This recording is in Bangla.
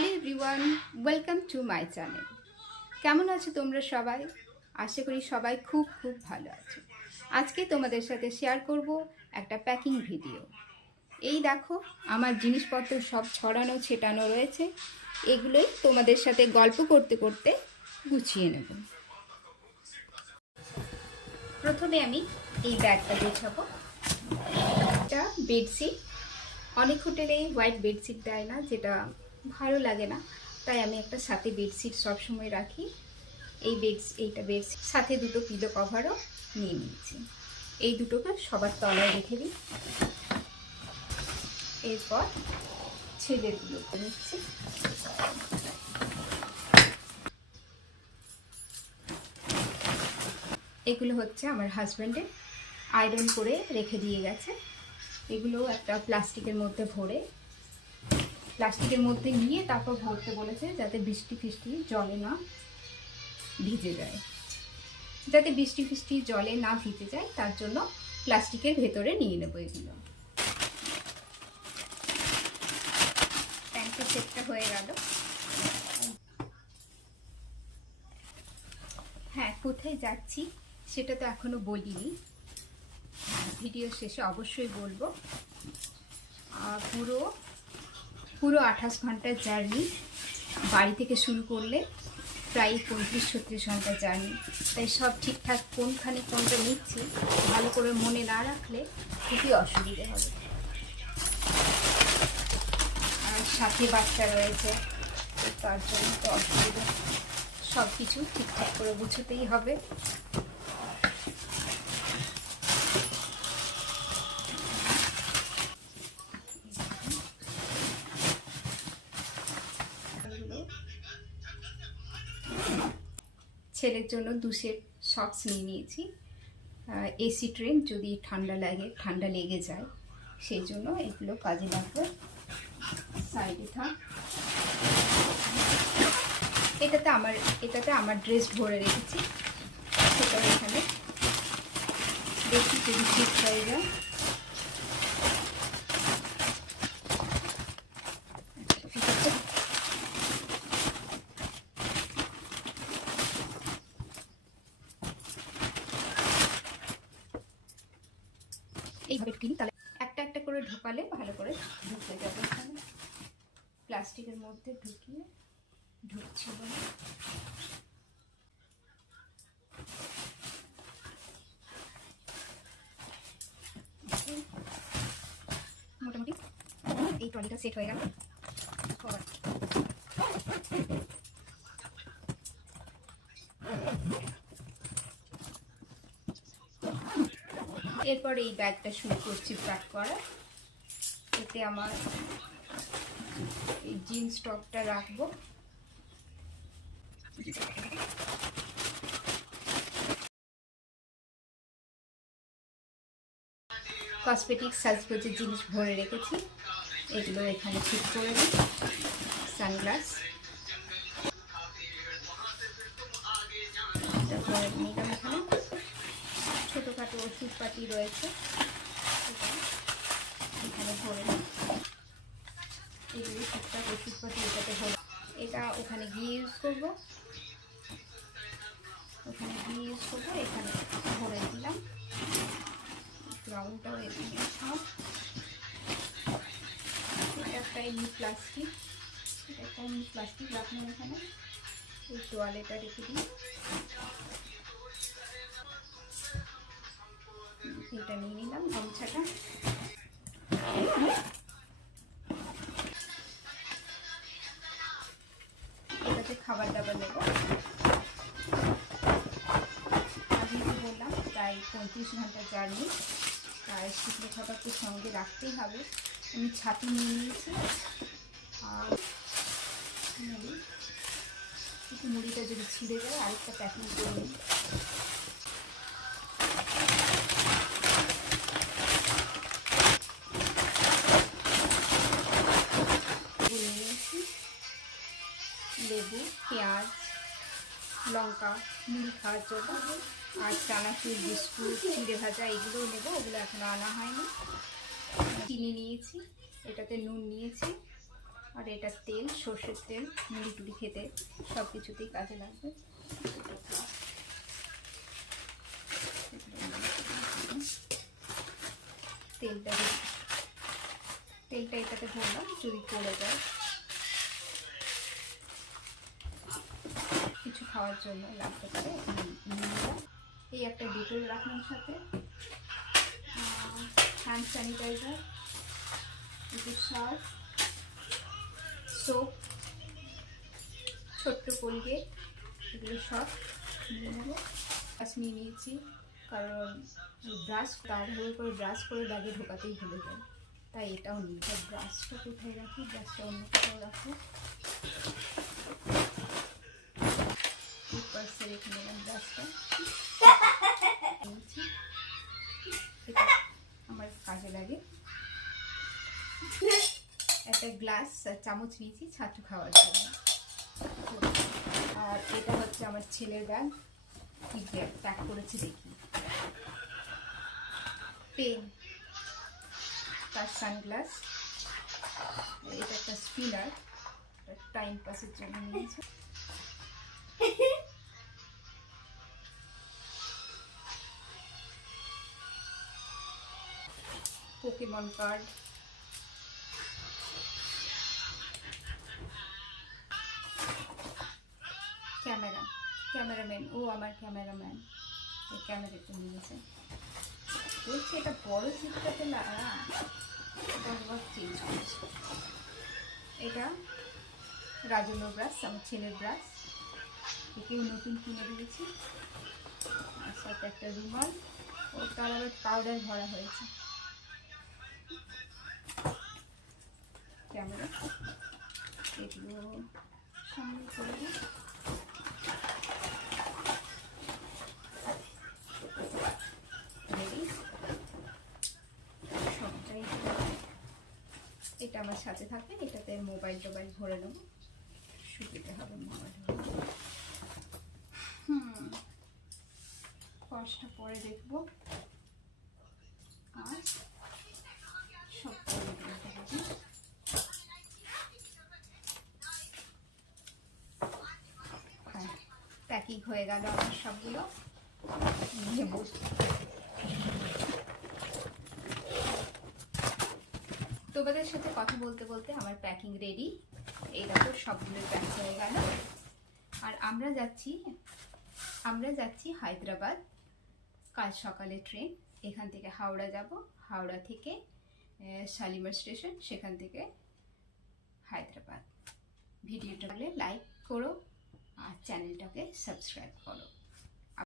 Hello everyone, welcome to my channel. কেমন আছো তোমরা সবাই? আশা করি সবাই খুব খুব ভালো আছো। আজকে তোমাদের সাথে শেয়ার করব একটা প্যাকিং ভিডিও। এই দেখো, আমার জিনিসপত্র সব ছড়ানো ছেটানো রয়েছে। এগুলোই তোমাদের সাথে গল্প করতে করতে গুছিয়ে নেব। প্রথমে আমি এই ব্যাগটা গোছাবো। এটা বেডশিট। অনেক হোটেলে হোয়াইট বেডশিট দেয় না, যেটা ভালো লাগে না, তাই আমি একটা সাথে বেডশিট সবসময় রাখি। এইটা বেডশিট, সাথে দুটো পিলো কভারও নিয়ে নিয়েছি। এই দুটোকে সবার তলায় রেখে দিই। এরপর ছেলেগুলো নিচ্ছি। এগুলো হচ্ছে আমার হাজব্যান্ডের, আয়রন করে রেখে দিয়ে গেছে। এগুলো একটা প্লাস্টিকের মধ্যে ভরে, প্লাস্টিকের মধ্যে নিয়ে তারপর ভরতে বলেছে, যাতে বৃষ্টি ফিষ্টি জলে না ভিজে যায়। যাতে বৃষ্টি ফিষ্টি জলে না ভিজে যায় তার জন্য প্লাস্টিকের ভেতরে নিয়ে নেবো এগুলো। প্যান্টের সেটটা হয়ে গেল। হ্যাঁ, কোথায় যাচ্ছি সেটা তো এখনো বলিনি, ভিডিও শেষে অবশ্যই বলবো। পুরো 28 ঘন্টার জার্নি। বাড়ি থেকে শুরু করলে প্রায় 35-36 ঘন্টার জার্নি। তাই সব ঠিকঠাক কোনখানে কোনটা নিচ্ছি ভালো করে মনে না রাখলে খুবই অসুবিধে হবে। আর সাথে বাচ্চা রয়েছে, তার জন্য তো অসুবিধা। সব কিছু ঠিকঠাক করে গুছোতেই হবে। ছেলের জন্য 2 সেট সক্স নিয়ে নিয়েছি। এসি ট্রেন, যদি ঠান্ডা লেগে যায়, সেই জন্য এগুলো কাজে লাগবে। সাইডে থাক। এটাতে আমার ড্রেস ভরে রেখেছি, সেটাও এখানে দেখি যদি ঠিক হয়ে যায়। এইভাবে ঢুকিনি, তাহলে একটা একটা করে ঢোকালে ভালো করে ঢুকে যাবে। এখানে প্লাস্টিকের মধ্যে ঢুকিয়ে ঢুকছিল না। মোটামুটি এই ট্রলিটা সেট হয়ে গেল। এরপর এই ব্যাগটা শুরু করছি প্যাক করা। এতে আমার এই জিন্স টপটা রাখবো। কসমেটিক সাজগোজের জিনিস ভরে রেখেছি, এগুলো এখানে ঠিক করে দিই। সানগ্লাস ভরে নিলাম। এখানে ছোটোখাটো ওষুধপাতি রয়েছে, এখানে ভরে নিই। এগুলো টুকটাক ওষুধপাতি এটাতে ভরে, এটা ওখানে গিয়ে ইউজ করবো। এখানে ভরে দিলাম। গ্রাউন্ডটাও এখানে সব। এটা একটা এমনি প্লাস্টিক রাখলাম এখানে। এই তোয়ালেটা রেখে দিই। এটা নিয়ে নিলাম, গামছাটা। এটাতে খাবার দাবার নেব। আমি তো বললাম প্রায় 35 ঘন্টার জার্নি, তাই শুকনো খাবার তো সঙ্গে রাখতেই হবে। আমি ছাতি নিয়ে নিয়েছি। আর মুড়িটা যদি ছিঁড়ে যায় আরেকটা প্যাকিং করে নিই। লেবু, পেঁয়াজ, লঙ্কা, মুড়ি খাওয়ার জন্য, আর চানাচুর, বিস্কুট, চিড়ে ভাজা এগুলোও নেব। ওগুলো এখনো আনা হয়নি। চিনি নিয়েছি, এটাতে নুন নিয়েছি, আর এটা তেল, সর্ষের তেল, মুড়ি টুড়ি খেতে সব কিছুতেই কাজে লাগবে। তেলটা এটাতে ভরলাম, যদি পড়ে যায় কিছু খাওয়ার জন্য লাগতে পারে। এই একটা ডিটেল রাখলাম, সাথে হ্যান্ড স্যানিটাইজার, একটু সার্ফ, সোপ, ছোট্ট কোলগেট, এগুলো সব নিয়ে নেবো। ব্রাশ নিয়ে নিয়েছি, কারণ ব্রাশ তাড়াহুড়ো করে ব্রাশ করে ব্যাগে ঢোকাতেই ভুলে যায়, তাই এটাও নিই। ব্রাশটা কোথায় রাখি? ব্রাশটা অন্য কোথাও রাখো। পার্সে রেখে নিলাম ব্রাশটা। নিয়েছি, এটা আমার কাজে লাগে। একটা গ্লাস আর চামচ নিয়েছি ছাতু খাওয়ার জন্য। আর এটা হচ্ছে আমার ছেলের ব্যাগ, কি প্যাক করেছি দেখি। পেন, তার সানগ্লাস, এটা একটা স্পিনার, টাইম পাসের জন্য নিয়েছে। পোকেমন কার্ড, ক্যামেরাম্যান, ও আমার ক্যামেরাম্যান, এই ক্যামেরাটা নিয়েছে। বলছি এটা বড় চিপটাতে চেঞ্জ করেছে। এটা রাজন্য ব্রাশ, আমার ছেলের ব্রাশ, একেও নতুন কিনে দিয়েছি। আর সাথে একটা রুমাল, ও তার আবার পাউডার ভরা হয়েছে। ক্যামেরা, এগুলো সামনে করে দিই। সবটাই এটা আমার সাথে থাকবে, এটাতে মোবাইল টোবাইল ভরে নেবো, সুবিধা হবে মোবাইল। পার্সটা পরে দেখবো, আর সব পরে দেখতে হবে। হ্যাঁ, প্যাকিং হয়ে গেল আমার সবগুলো, নিয়ে বসছি। তোমাদের সাথে কথা বলতে বলতে আমার প্যাকিং রেডি। এই দেখো সবগুলো প্যাক হয়ে গেল। আর আমরা যাচ্ছি হায়দ্রাবাদ, কাল সকালে ট্রেন। এখান থেকে হাওড়া যাব, হাওড়া থেকে শালিমার স্টেশন, সেখান থেকে হায়দ্রাবাদ। ভিডিওটা লাইক করো আর চ্যানেলটাকে সাবস্ক্রাইব করো।